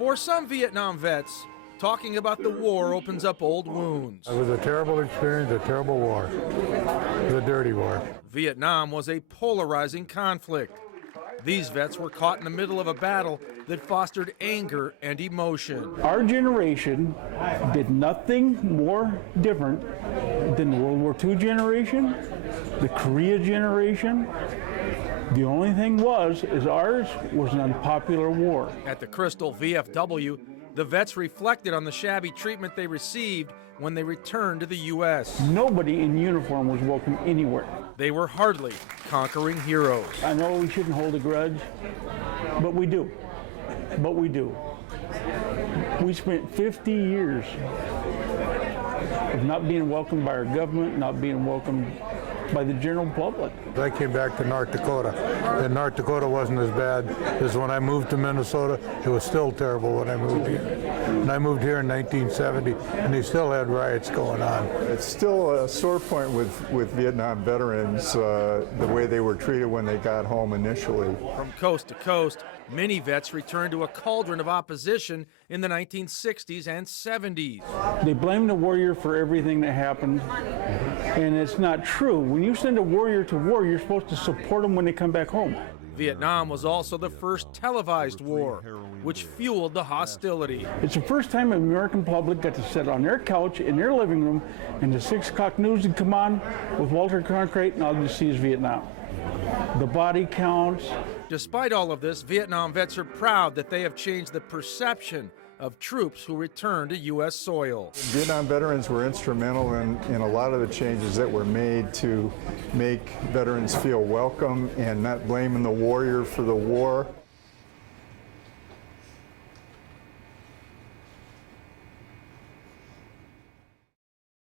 For some Vietnam vets, talking about the war opens up old wounds. It was a terrible experience, a terrible war. It was a dirty war. Vietnam was a polarizing conflict. These vets were caught in the middle of a battle that fostered anger and emotion. Our generation did nothing more different than the World War II generation, the Korea generation. The only thing is ours was an unpopular war. At the Crystal VFW, the vets reflected on the shabby treatment they received when they returned to the U.S. Nobody in uniform was welcome anywhere. They were hardly conquering heroes. I know we shouldn't hold a grudge, but we do. But we do. We spent 50 years of not being welcomed by our government, not being welcomed by the general public. I came back to North Dakota, and North Dakota wasn't as bad as when I moved to Minnesota. It was still terrible when I moved here. And I moved here in 1970, and they still had riots going on. It's still a sore point with Vietnam veterans, the way they were treated when they got home initially. From coast to coast, many vets returned to a cauldron of opposition in the 1960s and 70s. They blame the warrior for everything that happened, and it's not true. When you send a warrior to war, you're supposed to support them when they come back home. Vietnam was also the first televised war, which fueled the hostility. It's the first time the American public got to sit on their couch in their living room, and the 6 o'clock news would come on with Walter Cronkite, and all you see is Vietnam. The body counts. Despite all of this, Vietnam vets are proud that they have changed the perception of troops who return to U.S. soil. Vietnam veterans were instrumental in a lot of the changes that were made to make veterans feel welcome and not blaming the warrior for the war.